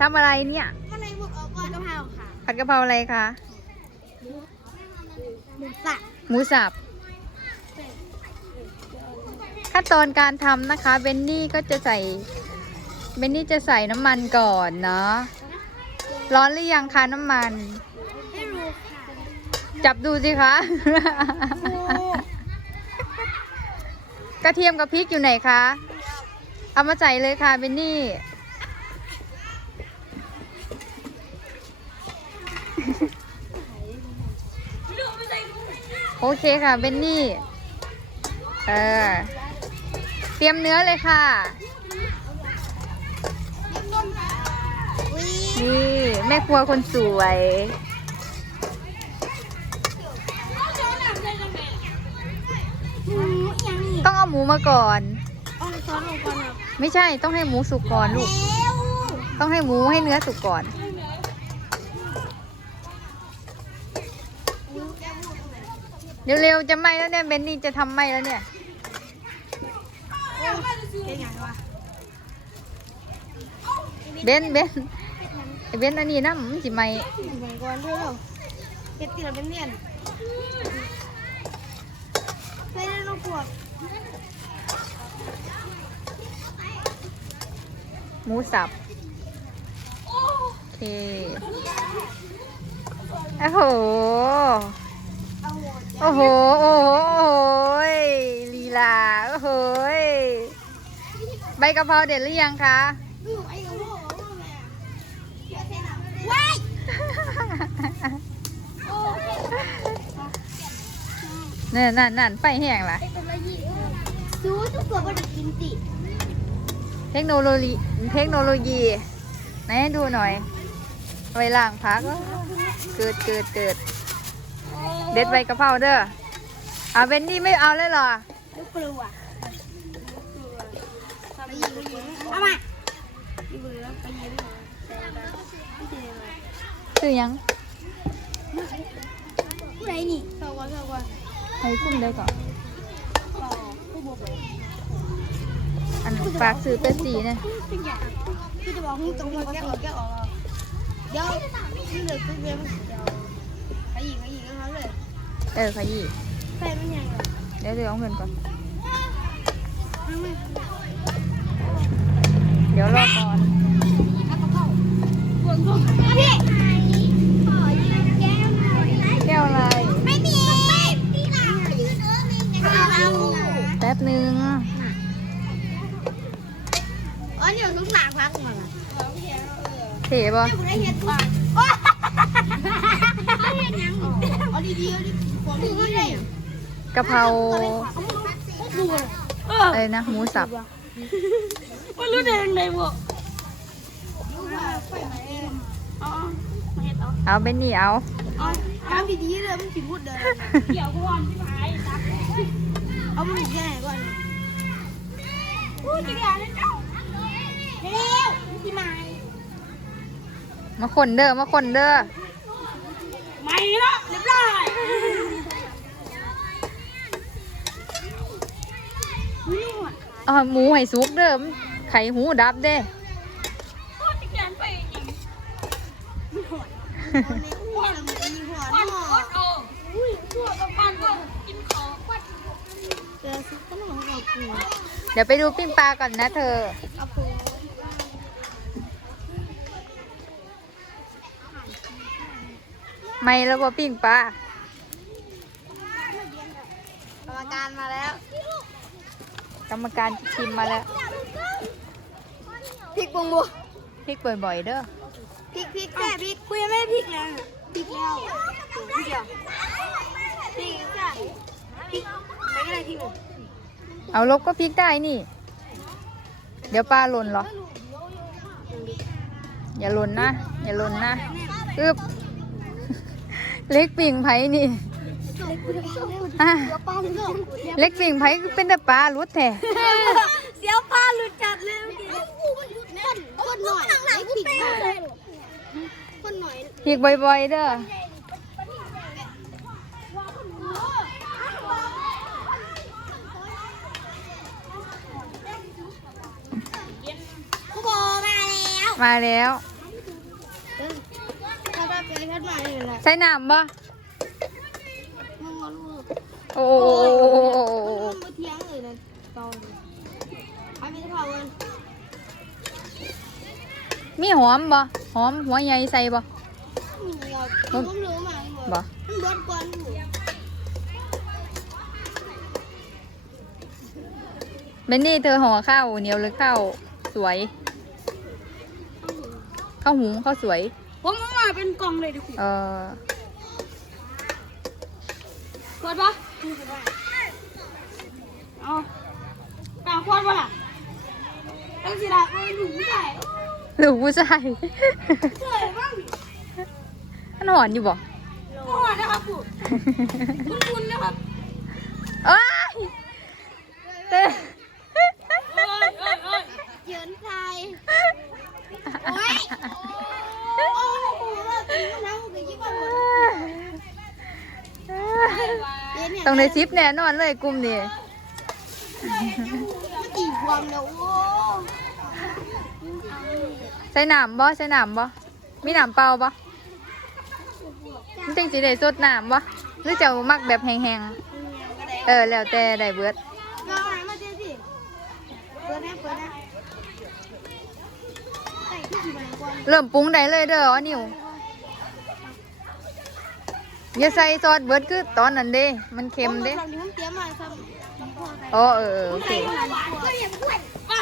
ทำอะไรเนี่ยก็เลยบุกออกก่อนกะเพราค่ะผัดกะเพราอะไรคะหมูสับหมูสับ ขั้นตอนการทำนะคะเบนนี่ก็จะใส่เบนนี่จะใส่น้ำมันก่อนเนาะร้อนหรือยังคะน้ำมัน ไม่รู้ค่ะ จับดูสิคะ กระเทียมกับพริกอยู่ไหนคะ เอามาใส่เลยค่ะเบนนี่ โอเคค่ะเบนนี่ เออ เตรียมเนื้อเลยค่ะอุ้ยนี่ แม่ครัวคนสวยหมูยังนี่ต้องเอาหมูมาก่อนเอาซอสลงก่อนครับไม่ใช่ต้องให้หมูสุกก่อนลูกแล้วต้องให้หมูให้เนื้อสุกก่อน เร็วๆจะไหมแล้วเนี่ยเบนนี่จะทำไหมแล้วเนี่ยเป็นยังไงวะเบนเบนไอเบนอันนี้นะมันสิไหมเหมือนก่อนด้วยเหรอเก็บตีเราเป็นเนียนไม่ได้ลูกพวกหมูสับโอเคโอ้โหเอาหัว โอ้โห โอ้โหโอ้โหยลีลา โอ้โหยใบกะเพราเด็ดหรือยังคะดูไอ้กระโหลกว่าแม่ว้ายโอ้นั่นนั่นนั่นไฟแห้งละซูทุกตัวบไดกินติเทคโนโลยี เทคโนโลยี ไหนให้ดูหน่อยไว้ล้างพัก เกิดเกิดเกิด เด็ดใบกะเพราเด้อเอาเบนนี่ไม่เอาเลยเหรอลูกกลัวไปยิงไปยิงเอามายิงไปแล้วไปยิงไม่เจอเลยคือหยังผู้ใดนี่สาวสาวให้คุ้มได้ก่อนต่อผู้บวกเลยอันฝากซื้อเป็นสีเนี่ยเป็นอย่างคือจะบอกมึงตรงนี้แก้ออกแก้ออกเดี๋ยวนี่เลยคือเรียนเดี๋ยวไปยิงไปยิงเขาเลย เออขยี้ใส่มันยังไงเดี๋ยวเดี๋ยวเอาเงินก่อน เดี๋ยวรอก่อนพี่ขอยืมแก้วหน่อยแก้วอะไร ไม่มีพี่หลานยืนเออมีไงเอาแป๊บหนึ่งอ๋อเดี๋ยวต้องสามพักมาละเถบ่ไม่ได้ เห็นว่าเห็นยังเอาดีๆเอาดีๆผมดีๆเลยกะเพราดูอะไรนะหมูสับไม่รู้เดินเลยบ่อ๋อไม่เห็นเอาเอาเป็นนี่เอาเอาทำดีๆเลยมันสิพูดเดินเดี๋ยวก่อนพี่พายจับเอามันแย่ก่อนพูดกี่อย่างเลยเจ้าเร็วพี่ไม้มาคนเด้อมาคนเด้อไม่ ละเรียบร้อยอ่าหมูให้สุกเด้อมไข่หูดับเด้พูดกี่อย่างไปจริงหัวหัวมีหัวหัวอุ้ยหัวกับมันก็กินของเจอซุปต้นหอมกับปูเดี๋ยวไปดูปิ้งปลาก่อนนะเธอ กับปู ไม่แล้วว่าปิ้งปลากรรมการมาแล้ว กรรมการชิมมาแล้วพริกบงบัวพริกบ่อยๆเด้อพริกพริกแค่พริกคุยไม่ได้พริกแล้วพริกแล้วพริกเดียวพริกจ้ะพริกไม่ได้พริกหนึ่งเอาลบก็พริกได้นี่ เดี๋ยวปลาหล่นเหรอ อย่าหล่นนะ อย่าหล่นนะอึบ เล็กปิ่งไผ่นี่ อะปลาหลุดเล็กปิ่งไผ่ก็เป็นแต่ปลาลุดแท้เสียวปลาหลุดจัดเลยเมื่อกี้คนคนหน่อยไอ้พริกเลยคนหน่อยพริกบ่อยๆเด้อกูบอกมาแล้ว มาแล้ว เด้อถ้าได้ไปขึ้ นมานี่แหละใส่น้ำบ่มึงมาลูกโอ้โหมันมาเที่ยงเลยนะตอนไอ้ไม่ได้เผากันมีหอมบ่หอมหัวใหญ่ใส่บ่มีเดียวผมรู้มาบ่มันบดก่อนอยู่เบนนี่เธอห่อข้าวเหนียวหรือข้าวสวยข้าวหุงข้าวสวย ผมเอามาเป็นกล่องเลยดิคุณเออขวดปะเอากลางขวดปะล่ะตั้งสิละไม่หนูใส่ลูกผู้ชายเฉยบ้างมันหอนอยู่บ่ขวดนะครับคุณคุณคุณนะครับเอ้ยเต้ เอ้ยเอ้ยเอ้ยเยินใจโอ้ยโอ้โหเราตีมันทั้งกับยี่ห้อหมดเย็นเนี่ย ต้องในซิปแน่นอนเลยกลุ่มนี้มันตีความแล้วโอ้ใส่น้ำบ่ใส่น้ำบ่มีน้ำเปล่าบ่มันจังสิได้สดน้ำบ่หรือจะมักแบบแห้งๆเออแล้วแต่ได้เบิดก็หามาเจอสิเปิดนะเปิดนะใส่ที่กี่ใบก่อนเริ่มปรุงได้เลยเด้ออ๋อนิว อย่าใส่ซอสเบิดคือตอนนั้นเด้ มันเค็มเด้ผมเตรียมมาทำอ๋อเออเออโอเค ก็อย่าพูดป่ะ